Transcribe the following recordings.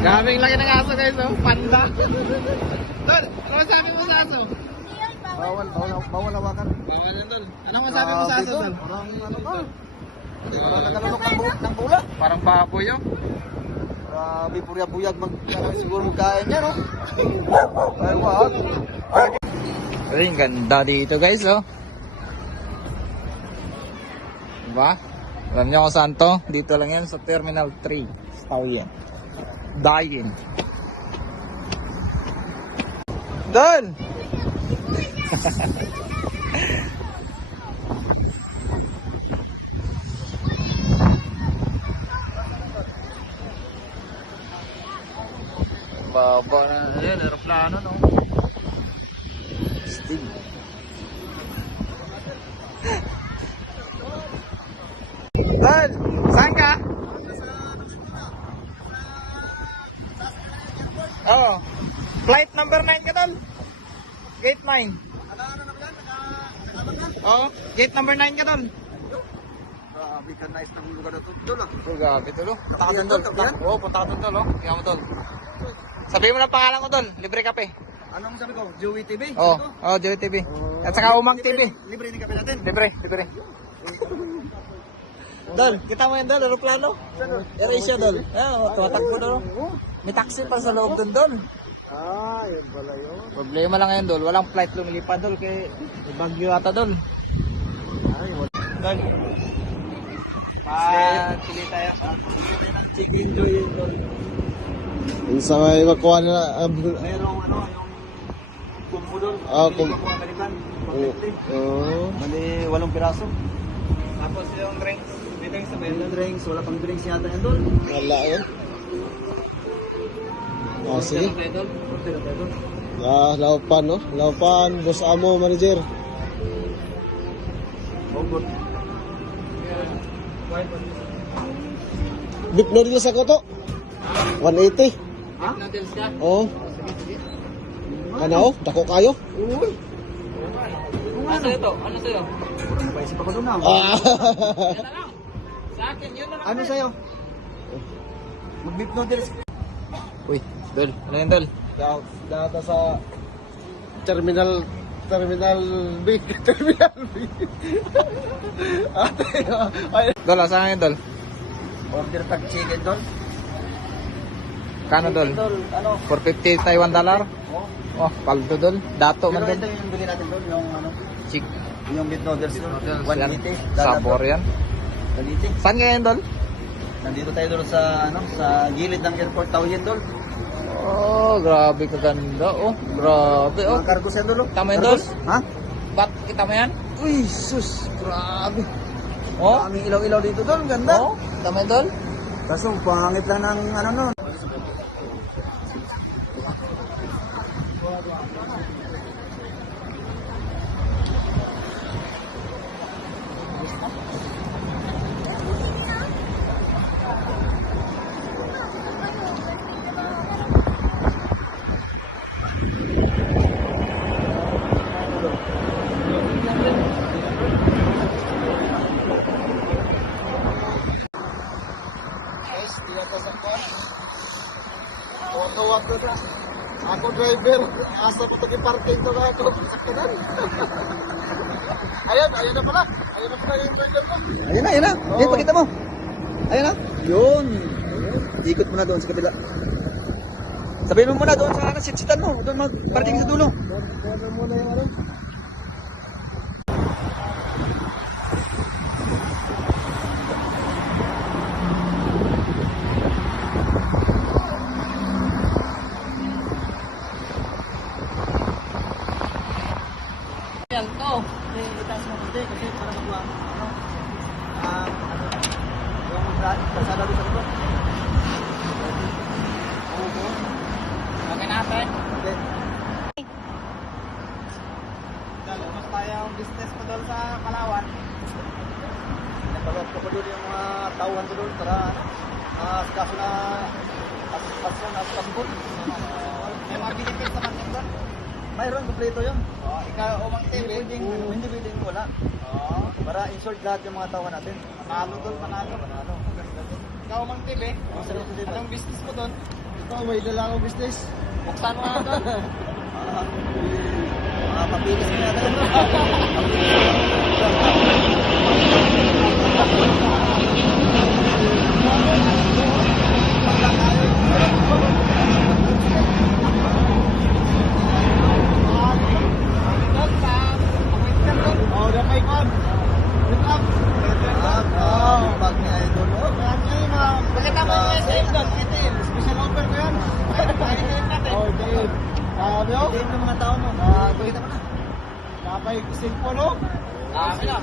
Gabing laki ng aso guys, oh. Panda. Tol, ano masabi mo sa aso? Bawal hawakan. Bawal yan, Tol. Anong masabi mo sa aso, Tol? Parang ano ka? Parang nakalunok ng bula. Parang baboy, oh. Grabe, purya-buyag siguro magkain niya, no? Ay, wag. Ayun, ganda dito guys, oh. Diba? Alam niyo kung saan to? Dito lang yan sa Terminal 3. Stallion. Dive-in. Doon! Baba na. Ayun, aeroplano, no? Still. Doon! Saan ka? Oh. Flight number 9 ka, Tol? Gate 9. Oh, gate number 9 ka, Tol? Grabe ka, nice na lugar na to. Tol, Oh, gabi, Tol, oh. Punta ka dun, Tol. Tapian? Oo, punta ka dun, Tol, oh. Kaya mo, Tol. Sabihin mo lang pangalan ko, Tol. Libre kape. Anong sabi ko? Joey TV? Oh, oh, Joey TV. At saka Umang TV. Libre ni kape natin. Libre, libre. Dol, kita mo yan, Dol, aeroplano. AirAsia, Dol. Ayan, tumatakbo, Dol. May taxi pa sa loob dun, Dol. Ah, yun pala yun. Problema lang ngayon, Dol. Walang flight lumilipad, Dol. Kaya Bagyo ata, Dol. Ay, wala. Dol. Pili tayo. Chicken joy yun, Tol. Yung sa may makuha na Mayroong ano, yung kumpo doon. American. Mali, 8 piraso. Tapos yung drinks. May drinks na ba Mayroong drinks, wala pang drinks yata yan doon. wala yun. Ah, sige. Dol. Ah, laupan, no? Laupan, boss amo, manager. Bogor. Beef noodles ako to. 180. Ha? Noodles ka? Oh. Ano? Dako kayo? Uy! Ano sa'yo to? Ano sa'yo? Napaisip ako doon na. Ah. Yan na lang. Sa akin, yun na lang. Ano sa'yo? Mag-beef noodles. Uy, Dol. Ano yun, Dol? Data sa Terminal B. Terminal B. Ate, ay. Dol, saan yun, Dol? Order tag chicken doon. Kano, Dol? Doon, ano? 450 Taiwan dollar? Oh. Oh, paldo, Dol. Dato man, Pero Dol. ito yung bili natin doon, yung ano? Chick. Yung beef noodles doon. Yan. 180. Sabor yan. 180. Saan ngayon, Dol? Nandito tayo doon sa ano, sa gilid ng airport Taoyuan doon. Oh, grabe kaganda. Oh, grabe. Oh, Mga cargo sa doon. tama yun, Dol? Ha? Ba't kita mo yan? Uy, sus, grabe. Oh, Aming ilaw-ilaw dito doon, ganda. oh, tama yun, Dol? Kaso pangit lang ng ano no. Tuwa ko sa ako driver. Asa ko tagi-parking to ako. Sakyanan. Ayan na pala. Ayan na pala yung driver ko. Ayun na, ayun na. Oo. Ayun, pakita mo. Ayun na. Yun. Ikot mo na doon sa kabila. Sabihin mo muna doon sa ano, sitsitan mo. Doon mag-parking sa dulo. Doon muna yung ano. Yan to. Itaas mo kasi para magawa mo. Yung kalsada doon sa likod. Okay natin. Okay. Mas tayong business ko doon sa Palawan. Napalot ko pa doon yung mga tauhan ko doon para kaso na asipasyon, asipasyon. May mga benefits naman din doon. Mayroon, kompleto yun. Oh, ikaw Umang TV. Hindi pwedeng wala. Oh, Para insert lahat yung mga tauhan natin. panalo doon, panalo. Panalo. Ikaw Umang TV. Ang sarap kasi Anong business mo doon? Ito, may dala akong business. Buksan mo nga doon. Mga papilis na natin. Oh, damay kon. Wait up. Bag ni Idol. Pakita mo yung SM doon. Special offer ko yan. Oh, Dave. Sabi ko. Dave ng mga tao mo. Pakita mo na. Kapay cellphone, no? Dami na.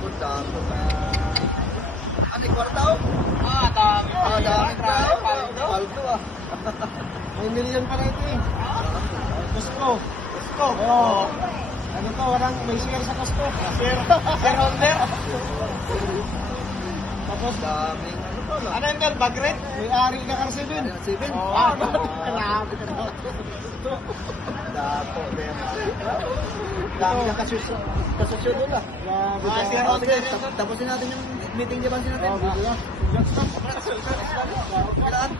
Ano, kwarta Dami. dami tao. Paldo May million pa na ito eh. Costco. Oh. Ano to, walang may share sa Costco. Shareholder. Tapos, Daming ano to, no? ano yun dyan, Bagret? May ari na kang 7. Sibin. Oh, grabe ka na. Dapo, Ben. Dami ng kasosyo doon ah. Grabe Ah, ka. sige, tapusin natin yung meeting di bansin natin. Oh, bigla. Kailangan.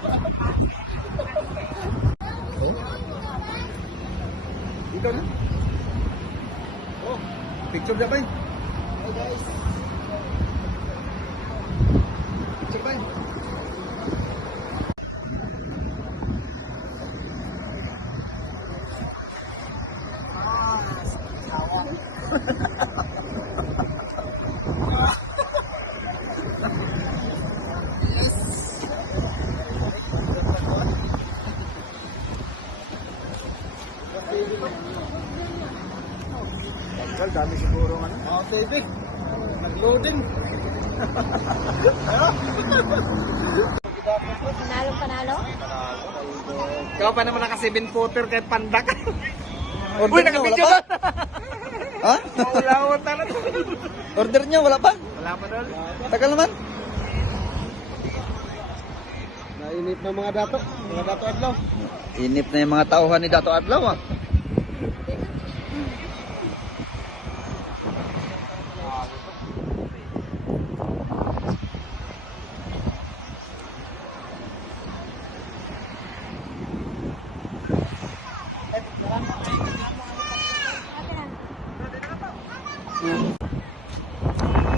Dito na. Oh, picture na ba yun? Hey guys. Picture ba yun? Tagal, dami siguro ano. Oh, baby. Nag-loading. Panalo? Ikaw pa naman naka 7-footer kahit pandak. Order Uy, nyo, nakabidyo wala doon. pa? Ha? Maulawan talaga. Order nyo, wala pa? Wala pa doon. Tagal naman. Nainip ng mga dato. Mga dato adlaw. Inip na yung mga tauhan ni Dato Adlaw ah.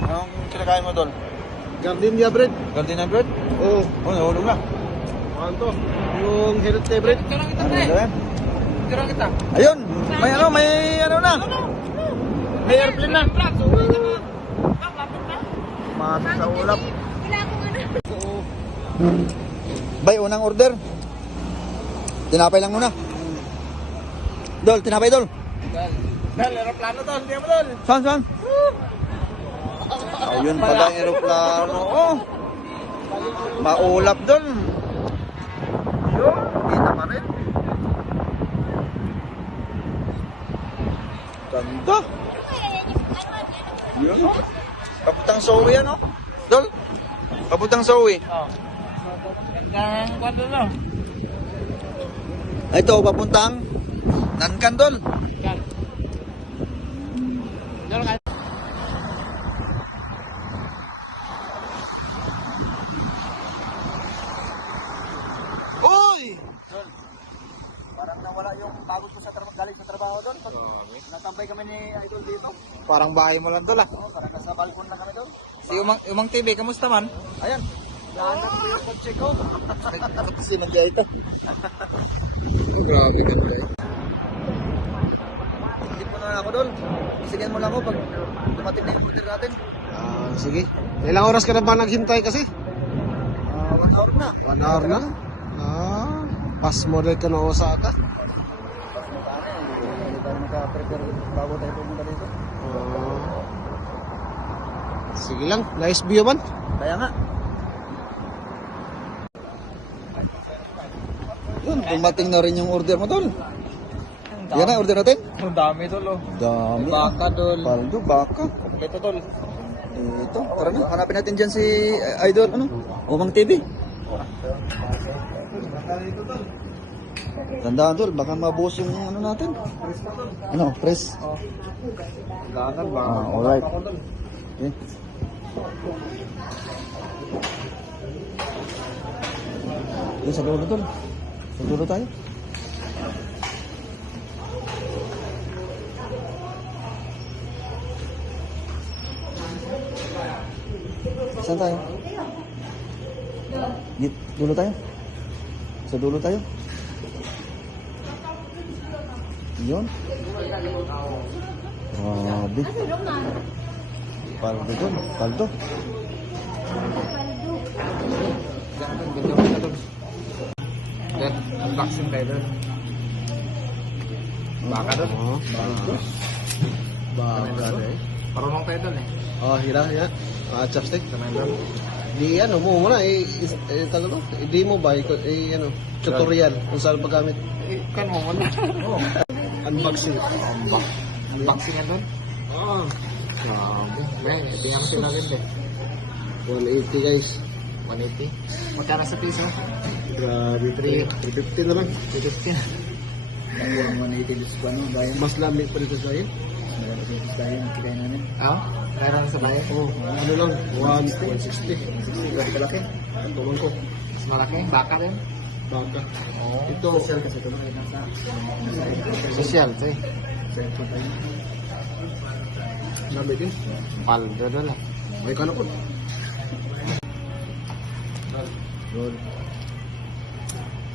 Anong kinakain mo doon? Gardenia bread. Gardenia bread? Oh, Oh, nahulog na. ano to? Yung healthy bread. Tirang kita, Ano pre. ba yan? Tirang kita. Ayun! May ano na! May airplane na. Mati sa ulap. Wala akong ano. Bay, unang order. Tinapay lang muna. Dol, tinapay Dol. Dal, aeroplano to. Hindi mo doon. Saan? Ayun pala ang aeroplano. Oh. Maulap Dol. Yun, kita pa rin. Ganda. Yun oh. Kaputang Zoe ano? Dol, kaputang Zoe. Ang kwento no. Ito, papuntang Nankan Dol. Yan. Dal, kaya. Uy! Parang nawala yung pagod ko sa trabaho, galing sa trabaho doon. Pag natambay kami ni Idol dito. Parang bahay mo lang doon ah. Oh, parang nasa balkon lang kami doon. Si Umang TV, kamusta man? Ayan. Lahat ko yung kotse ko. Sinadya ito. Grabe ka ba? Hindi mo na ako doon. Isigan mo lang ako pag dumating na yung order natin. Sige. Ilang oras ka na ba naghintay kasi? 1 hour na. 1 hour na? Pas mo rin ka na usa ka? Hindi tayo maka-prepare bago tayo pumunta dito. Sige lang. Nice view man. Kaya nga. Yun, dumating na rin yung order mo doon. Yan na, order natin. Ang dami tol oh. Dami. Baka dol. Paldo, baka. Ito tol. Ito, tara na. Hanapin natin dyan si Idol, Umang TV. Tandaan tol, baka mabuhos yung natin. Ano, press? Gagal ba? Alright. Okay. Yun sa lolo tol. Sa dulo tayo. Saan tayo? Dulo tayo. Sa dulo tayo. Yun. Grabe. Paldo doon. Paldo. Yan, unboxing tayo doon. Baka doon. Baka doon. Parunong tayo doon eh. Oh, hila, hila. Chopstick. Sanay doon. Di ano mo muna tago to. Di mo ba ano, tutorial kung saan paggamit. Kan mo muna. Unboxing. Unboxing nga doon. Ah, Grabe. May, tingnan mo sila rin eh. 180 guys. 180. Magkano sa piso? Grabe 350 naman. 250. Ang 180 this ano, dahil mas lamig pa dito sa iyo. Dahil kaya namin. Ah? Meron sa bayan? Oh, ano lang, 160. 160 kasi kalaki. Ang tulong ko. Mas malaki. Baka rin. Baka. Oh. Ito, social kasi ito. Social, ito eh. Cellphone tayo. Lamig din. Paldo doon eh. May kano po. Roll.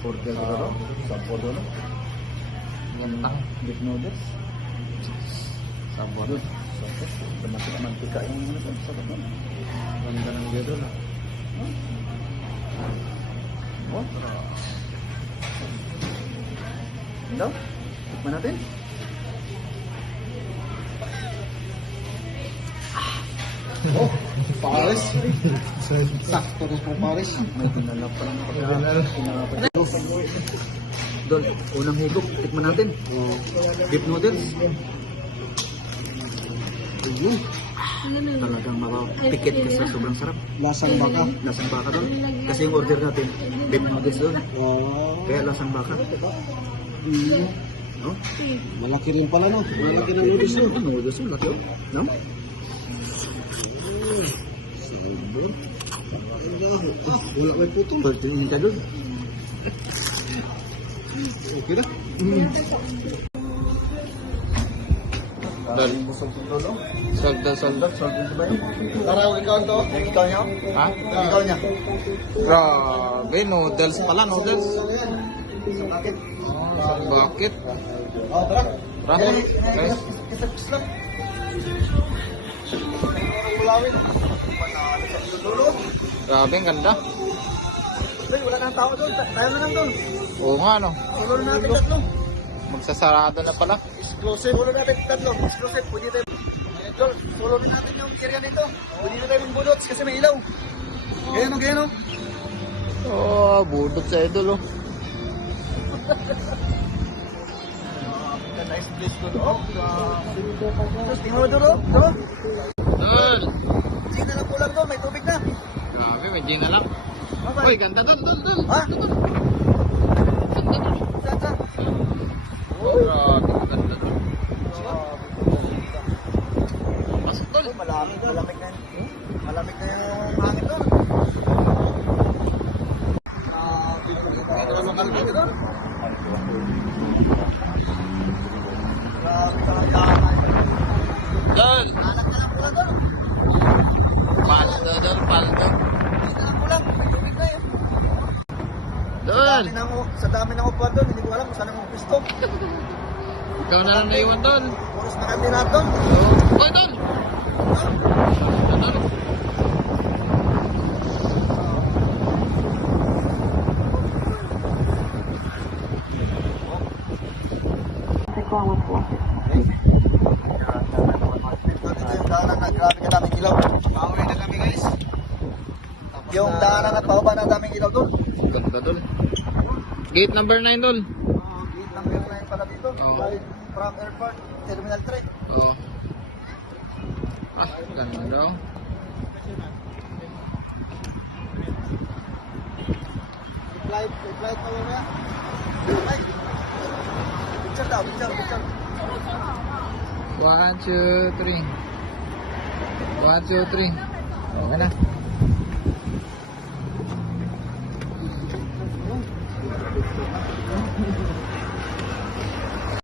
40 doon. Sabor doon. Gantang. Beef noodles. Sabor doon. Termasuk mantika yang mana tuh? Sabor doon. Ganda ng dia doon. Oh. Daw? Tikman natin. Oh, Paris. Sakto rin po Paris. May tinalap pa lang pagka. Doon, unang higop. Tikman natin. Beef noodles. Ayun. Talagang mapapikit kasi sobrang sarap. Lasang baka. Lasang baka doon. Kasi yung order natin, beef noodles doon. Kaya lasang baka. No? Malaki rin pala no. Malaki na noodles doon. Noodles doon, laki. No? Sabor. Wala may puto. Pwede ini ka doon. Okay na. Dal. Solda. Tara, ikaw to. Ikaw niya? Ha? Ikaw niya. Grabe, noodles pala, noodles. Bakit? Bakit? Oh, tara. Tara, guys. Isap-isap. Grabe, ang ganda. Uy, wala nang tao doon. Tayo na lang doon. Oo nga, no. Follow natin tatlo. Magsasarado na pala. Exclusive. Follow natin tatlo. Exclusive. Pwede tayo. Idol, follow din natin yung area nito. Pwede na tayo budots kasi may ilaw. Gaya no. Oh, budot sa idol, oh. Nice place ko doon. Tapos tingnan mo doon. Doon. Dol! Sige na lang kulang doon. May tubig na. Grabe, may jingalak. Okay. Uy, ganda doon. Ha? Ganda doon. Saan? Oh, grabe, ganda doon. Pasok doon. Malamig na yung hangin doon. Ano naman kalbo doon? Grabe talaga. Dol! Anak na lang kulang doon. Paldo doon, paldo. Anak na lang kulang. May tubig na yun. Dol! Sa dami ng upuan doon, hindi ko alam kung saan ang gusto. Ikaw na lang naiwan doon. Puros na kami na doon. Uy, Dol! Dol! Dito yung daanan na grabe ka daming ilaw. Pauwi na kami guys. Yung daanan at pababa na daming ilaw doon. Ganda doon. Gate number 9, Dol. Gate number 9 pala dito. Oo. Galing from airport, Terminal 3. Oh. Ah, ganda. Oh. Flight pa muna. Ay. Picture daw, picture. 1, 2, 3. 1, 2, 3. Okay na.